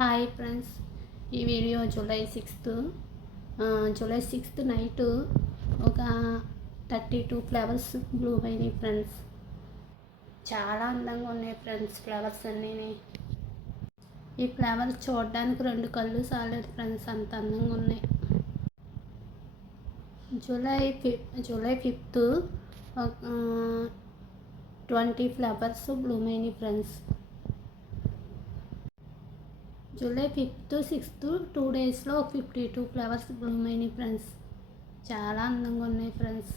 Hi friends, ఈ video July 6 night ఒక 32 flowers blue అయినాయి ఫ్రెండ్స్. చాలా అందంగా ఉన్నాయి ఫ్రెండ్స్. ఫ్లవర్స్ అన్నీ ఈ ఫ్లవర్స్ చూడడానికి 2 కళ్ళు సాలేదు ఫ్రెండ్స్, అంత అందంగా ఉన్నాయి. జూలై 5 20 ఫ్లవర్స్ బ్లూమ్ అయినాయి ఫ్రెండ్స్. జూలై 5, 6 2 డేస్లో 52 ఫ్లవర్స్ బ్లూమ్ అయినాయి ఫ్రెండ్స్. చాలా అందంగా ఉన్నాయి ఫ్రెండ్స్.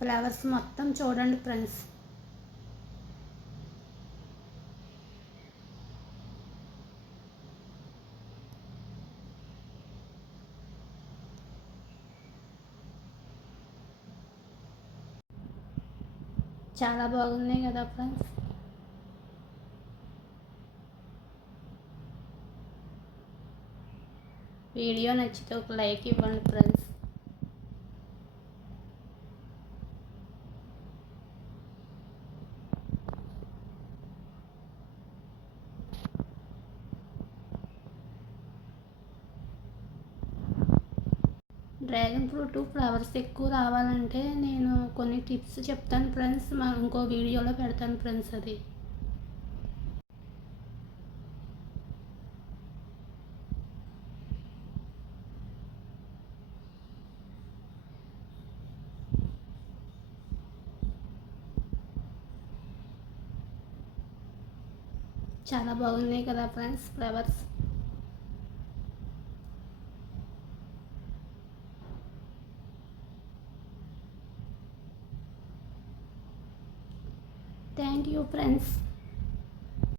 ఫ్లవర్స్ మొత్తం చూడండి ఫ్రెండ్స్. చాలా బాగున్నాయి కదా ఫ్రెండ్స్. వీడియో నచ్చితే ఒక లైక్ ఇవ్వండి ఫ్రెండ్స్. డ్రాగన్ ఫ్రూట్ ఫ్లవర్స్ ఎక్కువ రావాలంటే నేను కొన్ని టిప్స్ చెప్తాను ఫ్రెండ్స్. ఇంకో వీడియోలో పెడతాను ఫ్రెండ్స్. అది చాలా బాగున్నాయి కదా friends flowers. Thank you friends.